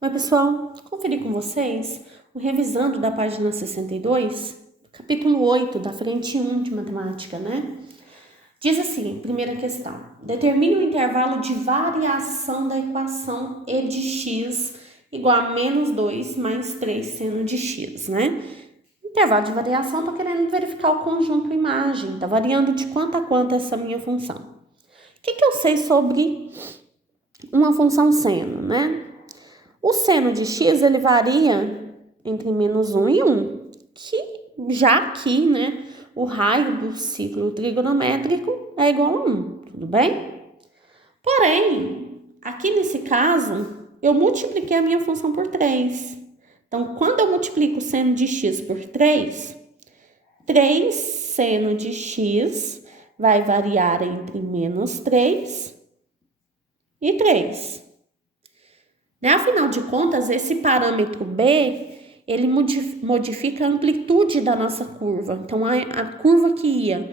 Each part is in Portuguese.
Oi, pessoal, conferir com vocês o revisando da página 62, capítulo 8 da frente 1 de matemática, né? Diz assim, primeira questão: determine o intervalo de variação da equação e de x igual a menos 2 mais 3 seno de x, né? Intervalo de variação, estou querendo verificar o conjunto imagem, está variando de quanto a quanto essa minha função. O que eu sei sobre uma função seno, né? O seno de x, ele varia entre menos 1 e 1, que já aqui, né, o raio do ciclo trigonométrico é igual a 1, tudo bem? Porém, aqui nesse caso, eu multipliquei a minha função por 3. Então, quando eu multiplico o seno de x por 3, 3 seno de x vai variar entre menos 3 e 3. Né? Afinal de contas, esse parâmetro B, ele modifica a amplitude da nossa curva. Então, a curva que ia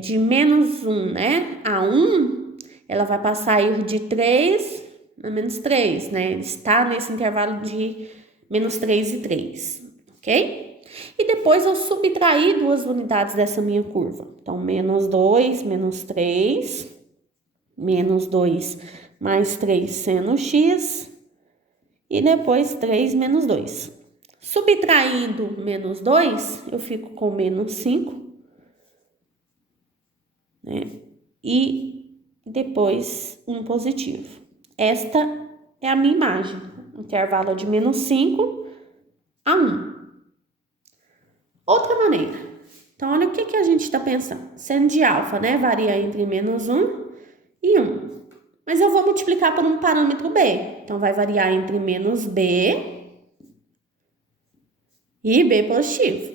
de menos 1, né, a 1, ela vai passar a ir de 3 a menos 3, né? Está nesse intervalo de menos 3 e 3, ok? E depois eu subtraí duas unidades dessa minha curva. Então, menos 2, menos 3, menos 2 mais 3 seno x, e depois 3 menos 2. Subtraindo menos 2, eu fico com menos 5, né? E depois um positivo. Esta é a minha imagem, intervalo de menos 5 a 1. Outra maneira. Então, olha o que a gente está pensando. Seno de alfa, né? Varia entre menos 1 e 1. Mas eu vou multiplicar por um parâmetro B. Então, vai variar entre menos B e B positivo.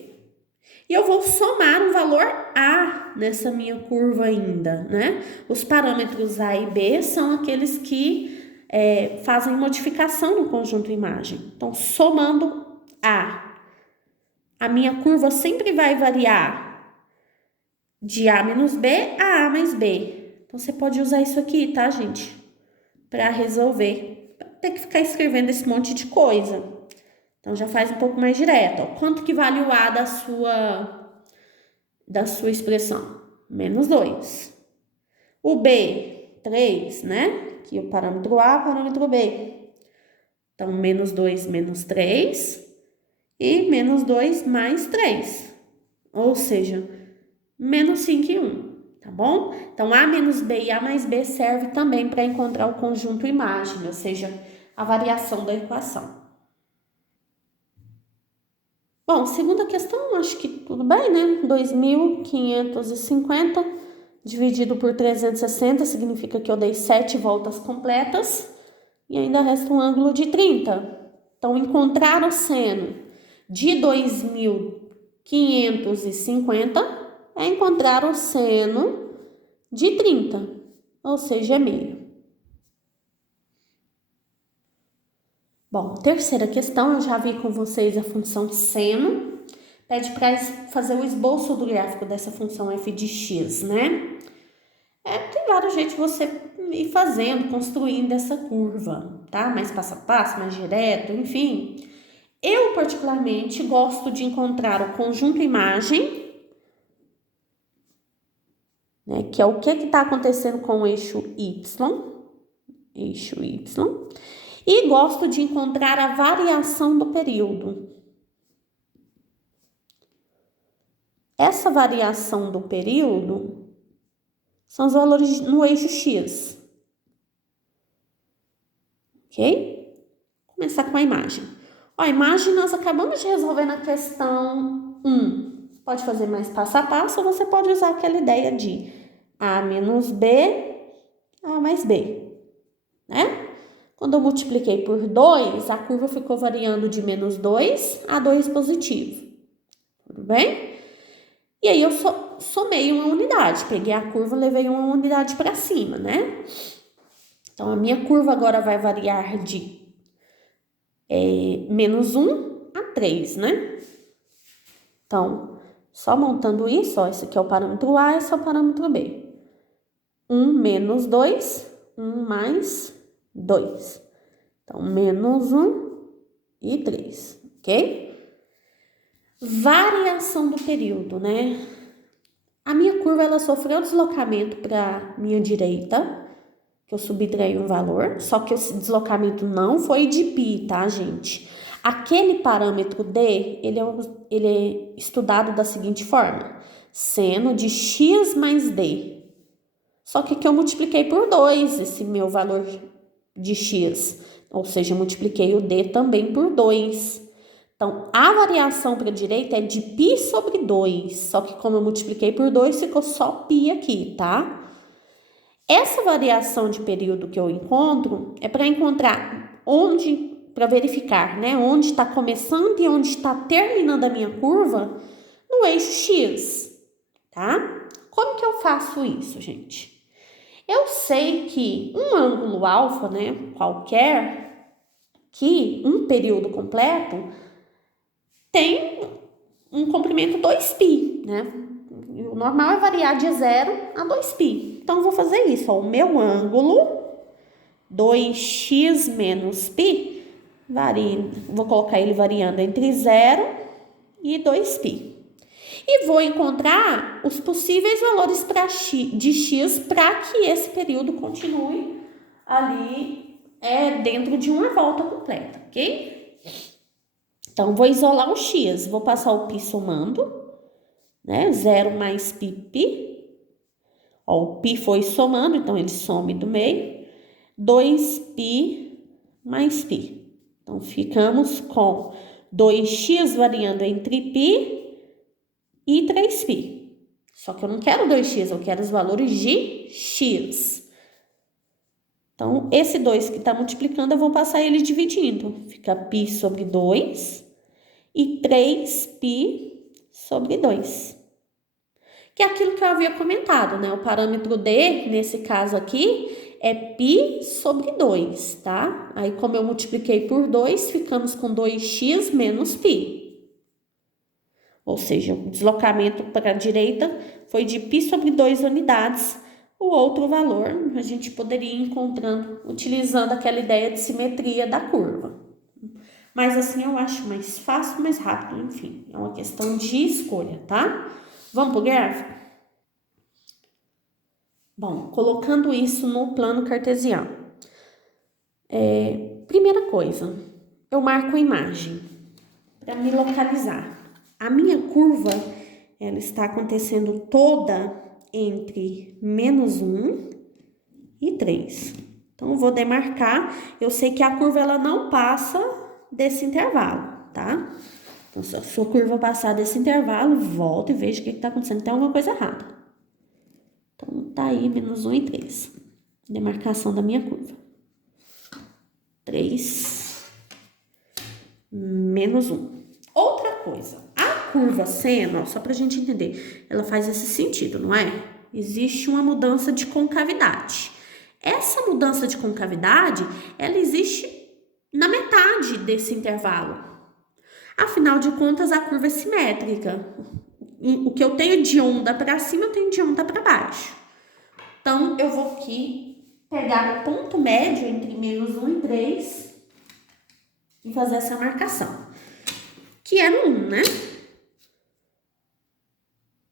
E eu vou somar um valor A nessa minha curva ainda, né? Os parâmetros A e B são aqueles que fazem modificação no conjunto imagem. Então, somando a minha curva sempre vai variar de A menos B a A mais B. Então, você pode usar isso aqui, tá, gente? Para resolver. Não ter que ficar escrevendo esse monte de coisa. Então, já faz um pouco mais direto. Ó. Quanto que vale o A da sua expressão? Menos 2. O B, 3, né? Aqui o parâmetro A, parâmetro B. Então, menos 2 menos 3 e menos 2 mais 3. Ou seja, menos 5 e 1, tá bom? Então, A menos B e A mais B serve também para encontrar o conjunto imagem, ou seja, a variação da equação. Bom, segunda questão, acho que tudo bem, né? 2.550 dividido por 360 significa que eu dei 7 voltas completas e ainda resta um ângulo de 30. Então, encontrar o seno de 2.550 é encontrar o seno de 30, ou seja, é meio. Bom, terceira questão, eu já vi com vocês a função seno. Pede para fazer o esboço do gráfico dessa função f de x, né? Tem vários jeitos de você ir fazendo, construindo essa curva, tá? Mais passo a passo, mais direto, enfim. Eu, particularmente, gosto de encontrar o conjunto imagem, né? Que é o que está acontecendo com o eixo Y. E gosto de encontrar a variação do período. Essa variação do período são os valores no eixo X. Ok? Vou começar com a imagem. Ó, a imagem nós acabamos de resolver na questão 1. Pode fazer mais passo a passo, ou você pode usar aquela ideia de A menos B, A mais B, né? Quando eu multipliquei por 2, a curva ficou variando de menos 2 a 2 positivo. Tudo bem? E aí eu somei uma unidade. Peguei a curva e levei uma unidade para cima, né? Então, a minha curva agora vai variar de menos 1 a 3, né? Então, só montando isso, ó, esse aqui é o parâmetro A, esse é o parâmetro B. 1 menos 2, 1 mais 2. Então, menos 1 e 3, ok? Variação do período, né? A minha curva, ela sofreu deslocamento para minha direita, que eu subtraí um valor, só que esse deslocamento não foi de π, tá, gente? Aquele parâmetro D, ele é estudado da seguinte forma: seno de x mais D. Só que aqui eu multipliquei por 2 esse meu valor de x, ou seja, eu multipliquei o D também por 2. Então, a variação para a direita é de π sobre 2, só que como eu multipliquei por 2, ficou só π aqui, tá? Essa variação de período que eu encontro é para encontrar para verificar, né, onde está começando e onde está terminando a minha curva no eixo X, tá? Como que eu faço isso, gente? Eu sei que um ângulo alfa, né, qualquer, que um período completo tem um comprimento 2π, né? O normal é variar de 0 a 2π. Então, eu vou fazer isso, ó. O meu ângulo, 2x menos π, vou colocar ele variando entre 0 e 2π. E vou encontrar os possíveis valores de x para que esse período continue ali dentro de uma volta completa, ok? Então, vou isolar o x, vou passar o π somando, né? 0 mais π. Ó, o π foi somando, então ele some do meio. 2π mais π. Então, ficamos com 2x variando entre π e 3π. Só que eu não quero 2x, eu quero os valores de x. Então, esse 2 que está multiplicando, eu vou passar ele dividindo. Fica π sobre 2 e 3π sobre 2. Que é aquilo que eu havia comentado, né? O parâmetro D, nesse caso aqui, é π sobre 2, tá? Aí, como eu multipliquei por 2, ficamos com 2x menos π. Ou seja, o deslocamento para a direita foi de π sobre 2 unidades. O outro valor a gente poderia ir encontrando utilizando aquela ideia de simetria da curva. Mas assim eu acho mais fácil, mais rápido, enfim. É uma questão de escolha, tá? Vamos pro gráfico? Bom, colocando isso no plano cartesiano. Primeira coisa, eu marco a imagem para me localizar. A minha curva, ela está acontecendo toda entre menos 1 e 3. Então, eu vou demarcar. Eu sei que a curva, ela não passa desse intervalo, tá? Então, se a sua curva passar desse intervalo, volta e veja o que está acontecendo. Tem alguma coisa errada. Então, tá aí menos 1 e 3. Demarcação da minha curva. 3 menos 1. Outra coisa, a curva seno, só pra gente entender, ela faz esse sentido, não é? Existe uma mudança de concavidade. Essa mudança de concavidade, ela existe na metade desse intervalo. Afinal de contas, a curva é simétrica. O que eu tenho de onda para cima, eu tenho de onda para baixo. Então, eu vou aqui pegar o ponto médio entre menos 1 e 3 e fazer essa marcação, que é no 1, né?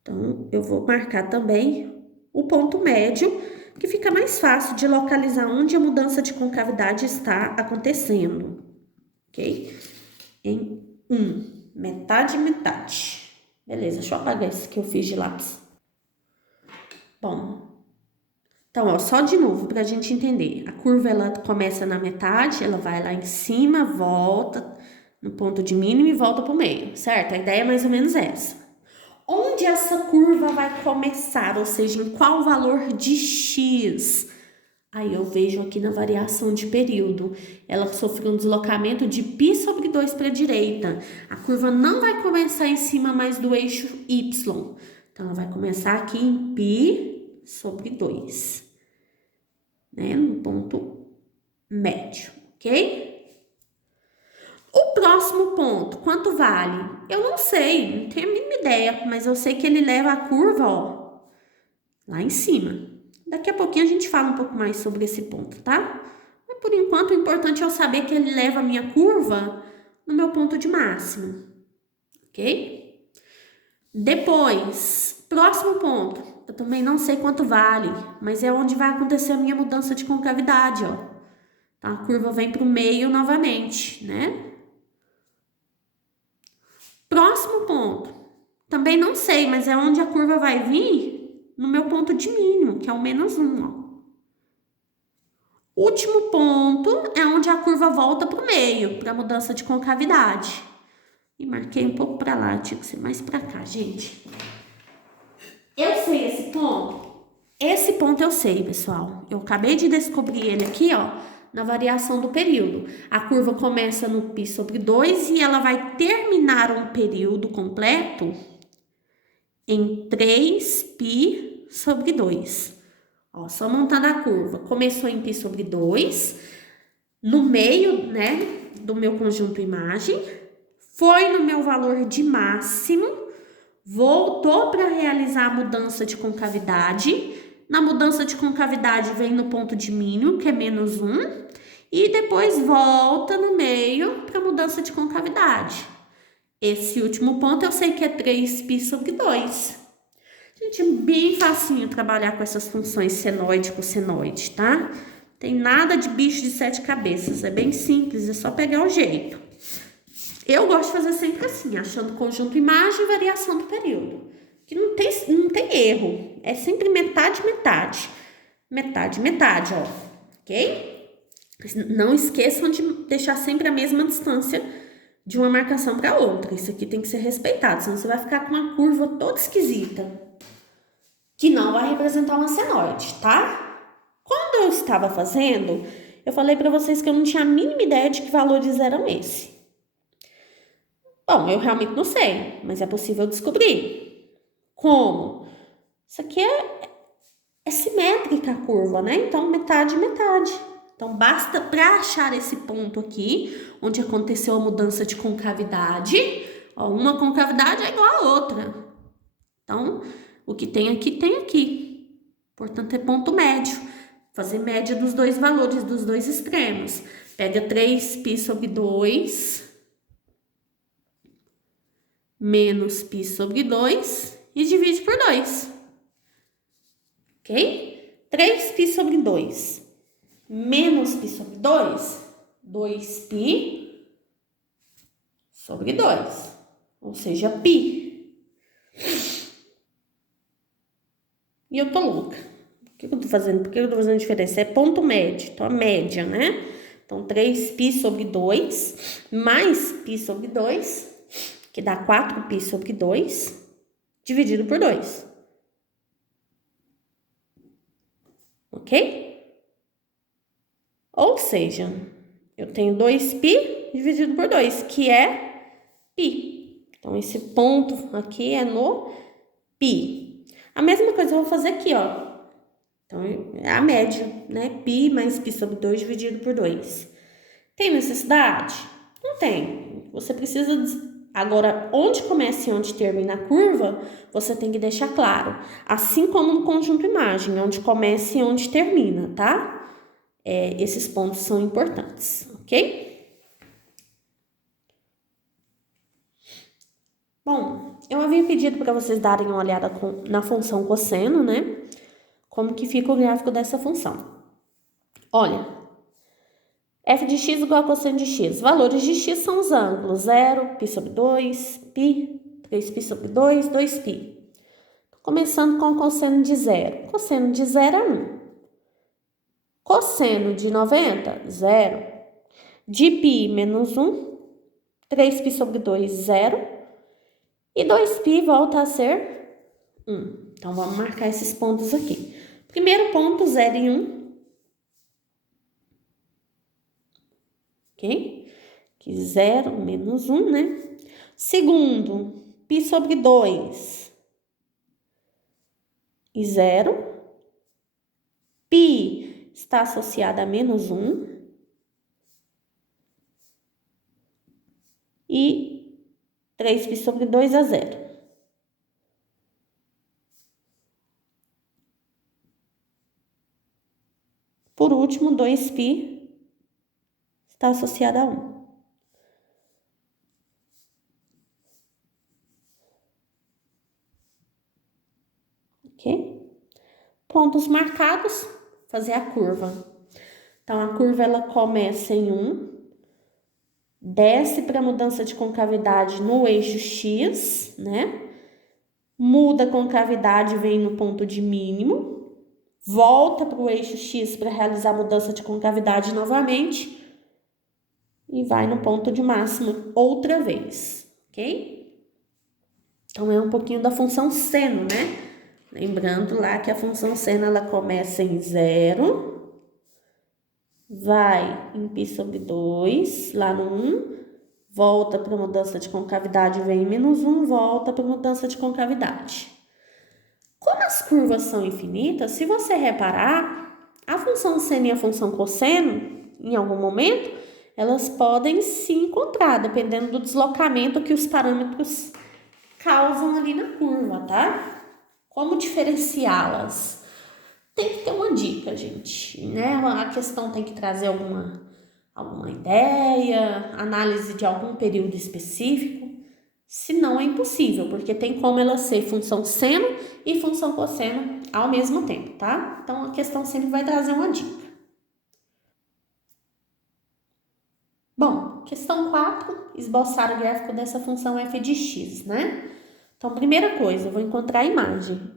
Então, eu vou marcar também o ponto médio, que fica mais fácil de localizar onde a mudança de concavidade está acontecendo, ok? Em 1, metade, metade. Beleza, deixa eu apagar esse que eu fiz de lápis. Bom, então, ó, só de novo pra gente entender. A curva, ela começa na metade, ela vai lá em cima, volta no ponto de mínimo e volta pro meio, certo? A ideia é mais ou menos essa. Onde essa curva vai começar, ou seja, em qual valor de x? Aí eu vejo aqui na variação de período, ela sofreu um deslocamento de π sobre 2 para a direita. A curva não vai começar em cima mais do eixo y. Então, ela vai começar aqui em π sobre 2, né? No ponto médio, ok? O próximo ponto, quanto vale? Eu não sei, não tenho a mínima ideia, mas eu sei que ele leva a curva, ó, lá em cima. Daqui a pouquinho a gente fala um pouco mais sobre esse ponto, tá? Mas por enquanto, o importante é eu saber que ele leva a minha curva no meu ponto de máximo, ok? Depois, próximo ponto, eu também não sei quanto vale, mas é onde vai acontecer a minha mudança de concavidade, ó. Então, a curva vem para o meio novamente, né? Próximo ponto, também não sei, mas é onde a curva vai vir no meu ponto de mínimo, que é o -1, ó. Último ponto é onde a curva volta para o meio, para a mudança de concavidade. E marquei um pouco para lá, tinha que ser mais para cá, gente. Eu sei esse ponto? Esse ponto eu sei, pessoal. Eu acabei de descobrir ele aqui, ó, na variação do período. A curva começa no π sobre 2 e ela vai terminar um período completo em 3π sobre 2. Ó, só montando a curva. Começou em π sobre 2, no meio, né, do meu conjunto imagem, foi no meu valor de máximo, voltou para realizar a mudança de concavidade. Na mudança de concavidade vem no ponto de mínimo, que é -1, e depois volta no meio para a mudança de concavidade. Esse último ponto eu sei que é 3π sobre 2. Gente, é bem facinho trabalhar com essas funções senoide e cossenoide, tá? Tem nada de bicho de 7 cabeças, é bem simples, é só pegar o jeito. Eu gosto de fazer sempre assim, achando conjunto imagem e variação do período. Que não tem erro, é sempre metade, metade. Metade, metade, ó, ok? Não esqueçam de deixar sempre a mesma distância de uma marcação para outra. Isso aqui tem que ser respeitado, senão você vai ficar com uma curva toda esquisita, que não vai representar uma senoide, tá? Quando eu estava fazendo, eu falei para vocês que eu não tinha a mínima ideia de que valores eram esses. Bom, eu realmente não sei, mas é possível descobrir. Como? Isso aqui é simétrica a curva, né? Então, metade, metade. Então, basta para achar esse ponto aqui, onde aconteceu a mudança de concavidade, ó, uma concavidade é igual a outra. Então, o que tem aqui, tem aqui. Portanto, é ponto médio. Fazer média dos dois valores, dos dois extremos. Pega 3π sobre 2 menos π sobre 2 e divide por 2. Ok? 3π sobre 2 menos π sobre 2, 2π sobre 2, ou seja, π. E eu tô louca. O que eu tô fazendo? Por que eu tô fazendo diferença? É ponto médio, então a média, né? Então, 3π sobre 2 mais π sobre 2, que dá 4π sobre 2, dividido por 2. Ok? Ou seja, eu tenho 2π dividido por 2, que é π. Então, esse ponto aqui é no π. A mesma coisa eu vou fazer aqui, ó. Então, é a média, né? π mais π sobre 2 dividido por 2. Tem necessidade? Não tem. Você precisa... Agora, onde começa e onde termina a curva, você tem que deixar claro. Assim como no conjunto imagem, onde começa e onde termina, tá? Esses pontos são importantes, ok? Bom, eu havia pedido para vocês darem uma olhada na função cosseno, né? Como que fica o gráfico dessa função. Olha, f de x igual a cosseno de x. Valores de x são os ângulos 0, π sobre 2, π, 3π sobre 2, 2π. Começando com o cosseno de 0. Cosseno de 0 é 1. Cosseno de 90, 0. De π menos 1, 3π sobre 2, 0. E 2π volta a ser 1. Então, vamos marcar esses pontos aqui. Primeiro ponto, 0 e 1. Ok? Que 0 menos 1, né? Segundo, π sobre 2 e 0. Π está associada a menos 1. E 3π sobre 2 a 0. Por último, 2π está associada a 1. Ok? Pontos marcados, fazer a curva. Então, a curva ela começa em 1, desce para a mudança de concavidade no eixo X, né? Muda a concavidade, vem no ponto de mínimo, volta para o eixo X para realizar a mudança de concavidade novamente e vai no ponto de máximo outra vez, ok? Então, é um pouquinho da função seno, né? Lembrando lá que a função seno ela começa em 0, vai em π sobre 2, lá no 1, volta para mudança de concavidade, vem em -1, volta para mudança de concavidade. Como as curvas são infinitas, se você reparar, a função seno e a função cosseno, em algum momento, elas podem se encontrar, dependendo do deslocamento que os parâmetros causam ali na curva, tá? Como diferenciá-las? Tem que ter uma dica, gente, né? A questão tem que trazer alguma ideia, análise de algum período específico, senão é impossível, porque tem como ela ser função seno e função cosseno ao mesmo tempo, tá? Então, a questão sempre vai trazer uma dica. Bom, questão 4, esboçar o gráfico dessa função f de x, né? Então, primeira coisa, eu vou encontrar a imagem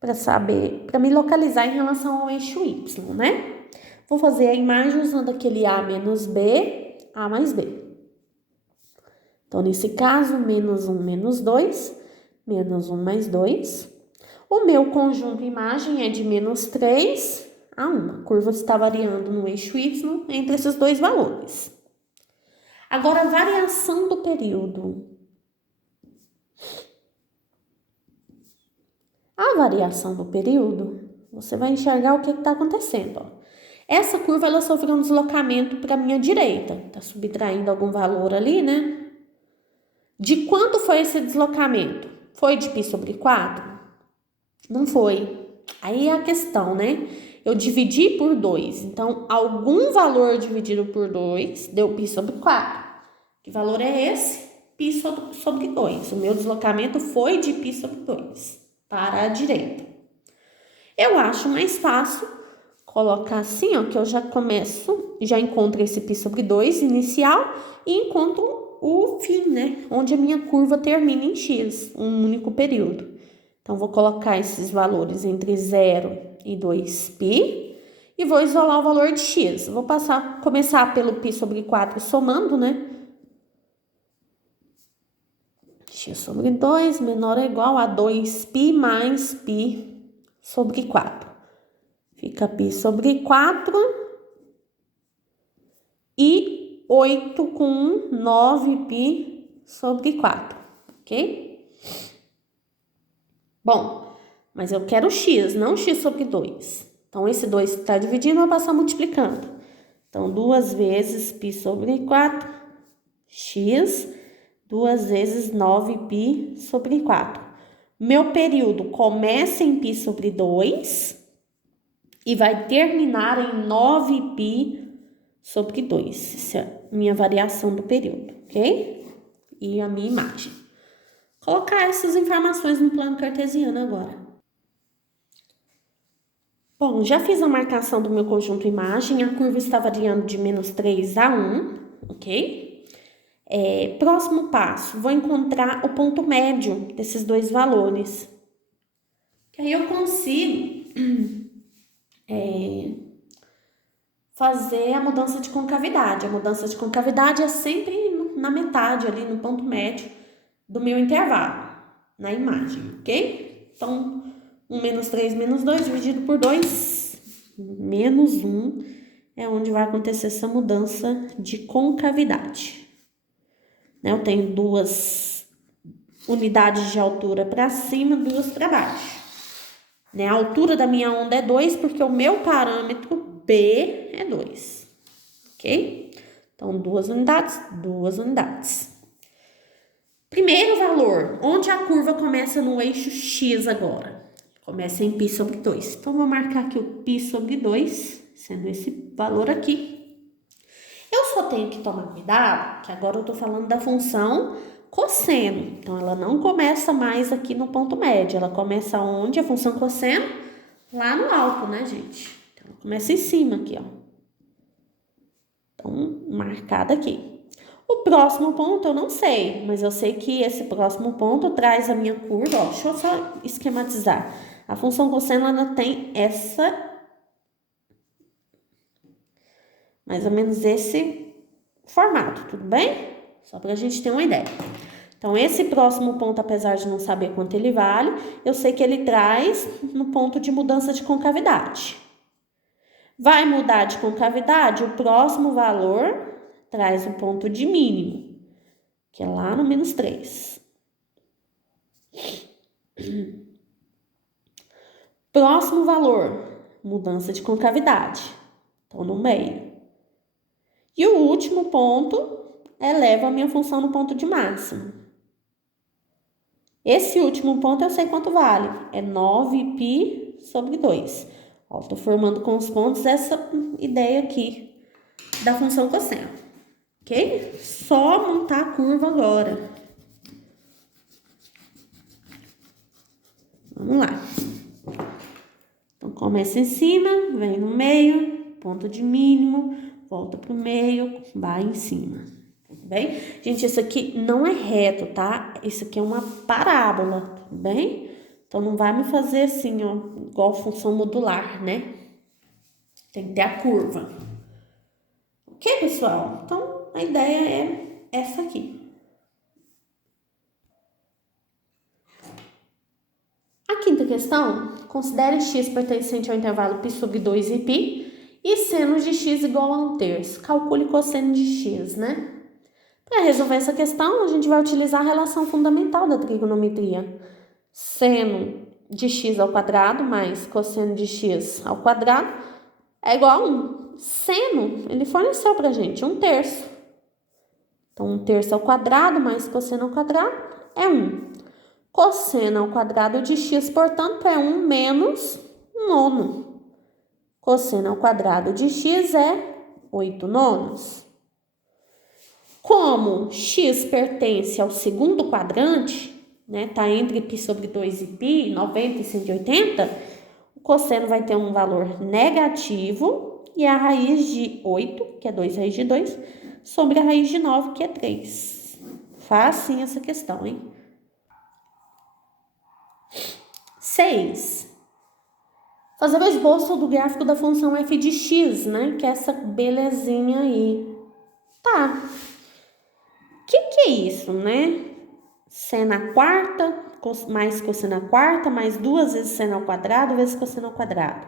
para me localizar em relação ao eixo y, né? Vou fazer a imagem usando aquele a menos b, a mais b. Então, nesse caso, -1, -2, -1 mais 2. O meu conjunto imagem é de -3 a 1. A curva está variando no eixo y entre esses dois valores. Agora, a variação do período. A variação do período, você vai enxergar o que está acontecendo. Ó. Essa curva ela sofreu um deslocamento para a minha direita. Está subtraindo algum valor ali, né? De quanto foi esse deslocamento? Foi de π sobre 4? Não foi. Aí é a questão, né? Eu dividi por 2. Então, algum valor dividido por 2 deu π sobre 4. Que valor é esse? π sobre 2. O meu deslocamento foi de π sobre 2 para a direita. Eu acho mais fácil colocar assim, ó, que eu já encontro esse π sobre 2 inicial e encontro o fim, né? Onde a minha curva termina em x, um único período. Então, vou colocar esses valores entre 0 e 2π e vou isolar o valor de x. Vou começar pelo π sobre 4 somando, né? X sobre 2 menor ou igual a 2π mais π sobre 4. Fica π sobre 4 e 8 com 1, 9π sobre 4, ok? Bom, mas eu quero x, não x sobre 2. Então, esse 2 que está dividindo, eu vou passar multiplicando. Então, 2 vezes π sobre 4, x, 2 vezes 9π sobre 4. Meu período começa em π sobre 2 e vai terminar em 9π sobre 2. Essa é a minha variação do período, ok? E a minha imagem. Colocar essas informações no plano cartesiano agora. Bom, já fiz a marcação do meu conjunto imagem, a curva está variando de -3 a 1, ok? Próximo passo, vou encontrar o ponto médio desses dois valores. Que aí eu consigo fazer a mudança de concavidade. A mudança de concavidade é sempre na metade, ali no ponto médio do meu intervalo, na imagem, ok? Então, 1 menos 3 menos 2 dividido por 2, menos 1, é onde vai acontecer essa mudança de concavidade. Eu tenho 2 unidades de altura para cima, 2 para baixo. A altura da minha onda é 2, porque o meu parâmetro B é 2, ok? Então, 2 unidades, 2 unidades. Primeiro valor, onde a curva começa no eixo X agora? Começa em π sobre 2. Então, vou marcar aqui o π sobre 2, sendo esse valor aqui. só tenho que tomar cuidado, que agora eu tô falando da função cosseno. Então, ela não começa mais aqui no ponto médio. Ela começa onde? A função cosseno? Lá no alto, né, gente? Então, ela começa em cima aqui, ó. Então, marcada aqui. O próximo ponto eu não sei, mas eu sei que esse próximo ponto traz a minha curva, ó. Deixa eu só esquematizar. A função cosseno, ela tem mais ou menos esse formato, tudo bem? Só para a gente ter uma ideia. Então, esse próximo ponto, apesar de não saber quanto ele vale, eu sei que ele traz no ponto de mudança de concavidade. Vai mudar de concavidade? O próximo valor traz o ponto de mínimo, que é lá no menos 3. Próximo valor, mudança de concavidade. Então, no meio. E o último ponto eleva a minha função no ponto de máximo. Esse último ponto eu sei quanto vale. É 9π sobre 2. Ó, tô formando com os pontos essa ideia aqui da função cosseno. Ok? Só montar a curva agora. Vamos lá. Então, começa em cima, vem no meio, ponto de mínimo, volta pro meio, vai em cima. Tudo bem? Gente, isso aqui não é reto, tá? Isso aqui é uma parábola, tudo bem? Então, não vai me fazer assim, ó, igual função modular, né? Tem que ter a curva. Ok, pessoal? Então, a ideia é essa aqui. A quinta questão, considere x pertencente ao intervalo π sobre 2 e π e seno de x igual a 1/3. Calcule cosseno de x, né? Para resolver essa questão, a gente vai utilizar a relação fundamental da trigonometria. Seno de x ao quadrado mais cosseno de x ao quadrado é igual a 1. Seno, ele forneceu para a gente 1/3. Então, 1/3 ao quadrado mais cosseno ao quadrado é 1. Cosseno ao quadrado de x, portanto, é 1 menos nono. Cosseno ao quadrado de x é 8 nonos. Como x pertence ao segundo quadrante, né, tá entre π sobre 2 e π, 90 e 180, o cosseno vai ter um valor negativo e a raiz de 8, que é 2 raiz de 2, sobre a raiz de 9, que é 3. Facinho essa questão, hein? 6. Fazer o esboço do gráfico da função f de x, né? Que é essa belezinha aí. Tá. O que é isso, né? Seno à quarta, mais cosseno à quarta, mais 2 vezes seno ao quadrado, vezes cosseno ao quadrado.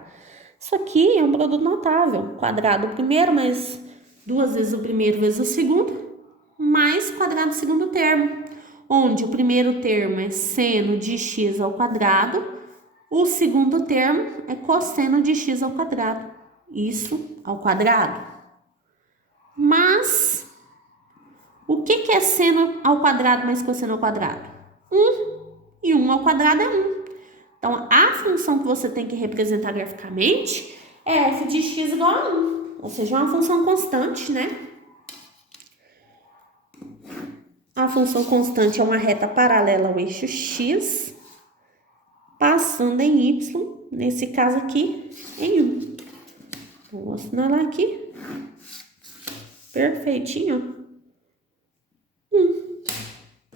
Isso aqui é um produto notável. Quadrado primeiro, mais 2 vezes o primeiro vezes o segundo, mais quadrado do segundo termo. Onde o primeiro termo é seno de x ao quadrado, o segundo termo é cosseno de x ao quadrado. Isso ao quadrado. Mas, o que é seno ao quadrado mais cosseno ao quadrado? 1. E 1 ao quadrado é 1. Então, a função que você tem que representar graficamente é f de x igual a 1. Ou seja, uma função constante, né? A função constante é uma reta paralela ao eixo x, passando em y, nesse caso aqui, em 1. Vou assinalar aqui. Perfeitinho.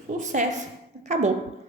Sucesso. Acabou.